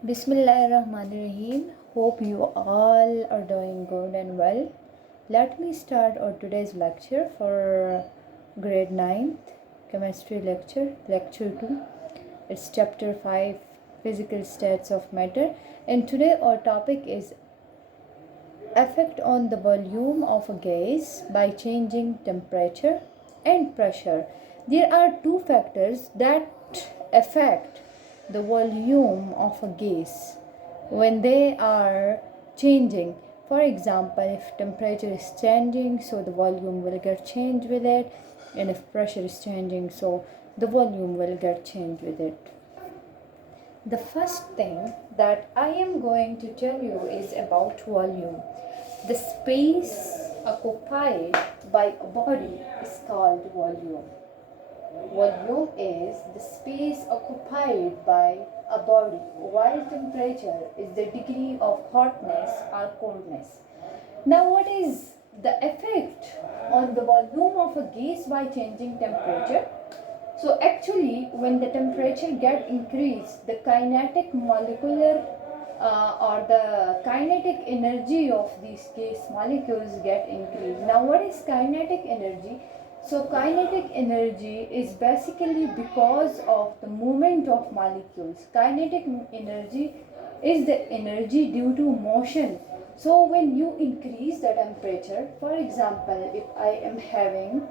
Bismillahirrahmanirrahim. Hope you all are doing good and well. Let me start our today's lecture for grade 9th chemistry lecture 2. It's chapter 5, physical states of matter, and today our topic is effect on the volume of a gas by changing temperature and pressure. There are two factors that affect the volume of a gas when they are changing. For example, if temperature is changing, so the volume will get changed with it, and if pressure is changing, so the volume will get changed with it. The first thing that I am going to tell you is about volume. The space occupied by a body is called volume. Volume is the space occupied by a body, while temperature is the degree of hotness or coldness. Now, what is the effect on the volume of a gas by changing temperature? So actually, when the temperature get increased, the kinetic molecular or the kinetic energy of these gas molecules get increased. Now, what is kinetic energy? So kinetic energy is basically because of the movement of molecules. Kinetic energy is the energy due to motion. So when you increase the temperature, for example, if I am having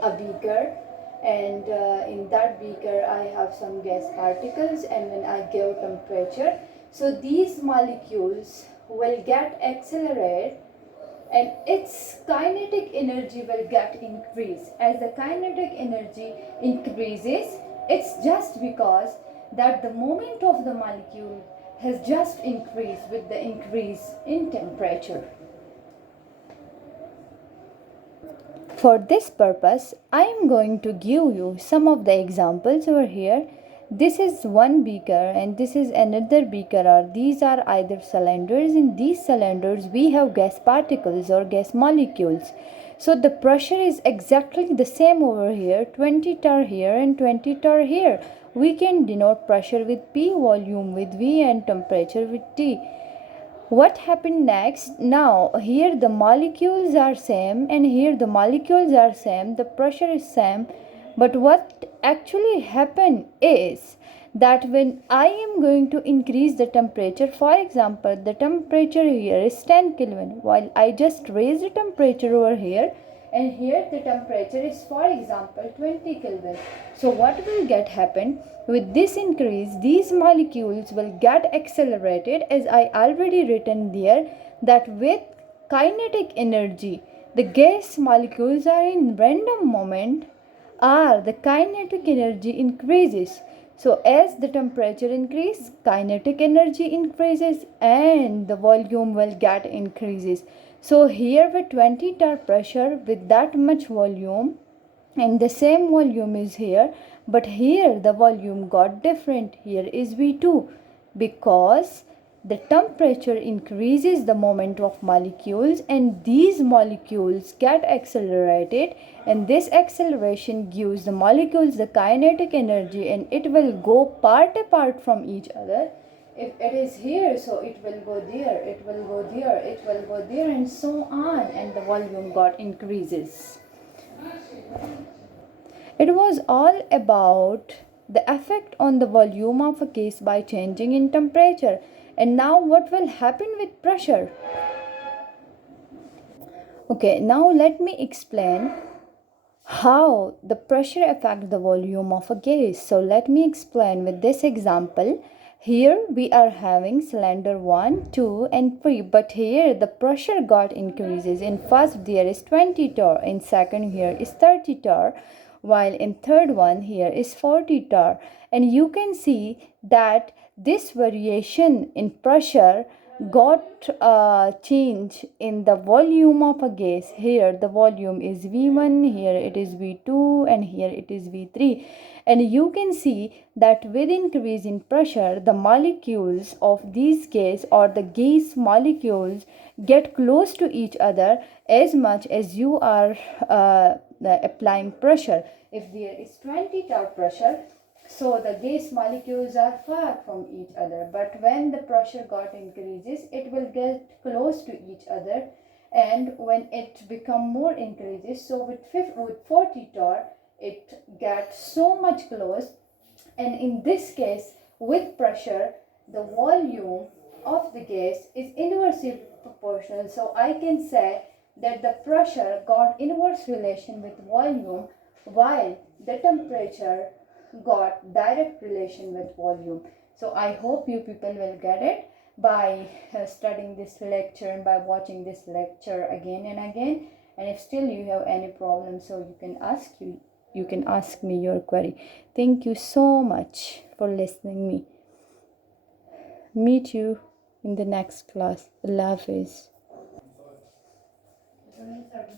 a beaker, and in that beaker I have some gas particles, and when I give temperature, so these molecules will get accelerated and its kinetic energy will get increased. As the kinetic energy increases, it's just because that the moment of the molecule has just increased with the increase in temperature. For this purpose, I am going to give you some of the examples over here. This is one beaker and this is another beaker, or these are either cylinders. In these cylinders we have gas particles or gas molecules. So the pressure is exactly the same over here, 20 tar here and 20 tar here. We can denote pressure with P, volume with V, and temperature with T. What happened next? Now here the molecules are same and here the molecules are same, the pressure is same, but what actually happened is that when I am going to increase the temperature, for example, the temperature here is 10 Kelvin, while I just raise the temperature over here, and here the temperature is, for example, 20 Kelvin. So what will get happen? With this increase, these molecules will get accelerated, as I already written there, that with kinetic energy, the gas molecules are in random moment, or the kinetic energy increases. So as the temperature increases, kinetic energy increases and the volume will get increases. So here with 20 bar pressure with that much volume, and the same volume is here, but here the volume got different. Here is V2 because the temperature increases the moment of molecules, and these molecules get accelerated, and this acceleration gives the molecules the kinetic energy, and it will go part apart from each other. If it is here, so it will go there, it will go there, it will go there, and so on, and the volume got increases. It was all about the effect on the volume of a gas by changing in temperature. And now what will happen with pressure? Okay, now let me explain how the pressure affects the volume of a gas. So let me explain with this example. Here we are having cylinder 1, 2 and 3, but here the pressure got increases. In first there is 20 torr, in second here is 30 torr, while in third one here is 40 torr. And you can see that this variation in pressure got a change in the volume of a gas. Here the volume is V1, here it is V2 and here it is V3. And you can see that with increase in pressure, the molecules of these gas or the gas molecules get close to each other as much as you are applying pressure. If there is 20 torr pressure, So the gas molecules are far from each other, but when the pressure got increases, it will get close to each other, and when it become more increases, so with 40 torr, it gets so much close, and in this case, with pressure, the volume of the gas is inversely proportional. So I can say that the pressure got inverse relation with volume, while the temperature got direct relation with volume. So I hope you people will get it by studying this lecture and by watching this lecture again and again. And if still you have any problem, so you can ask me your query. Thank you so much for listening me. Meet you in the next class. Allah Hafiz.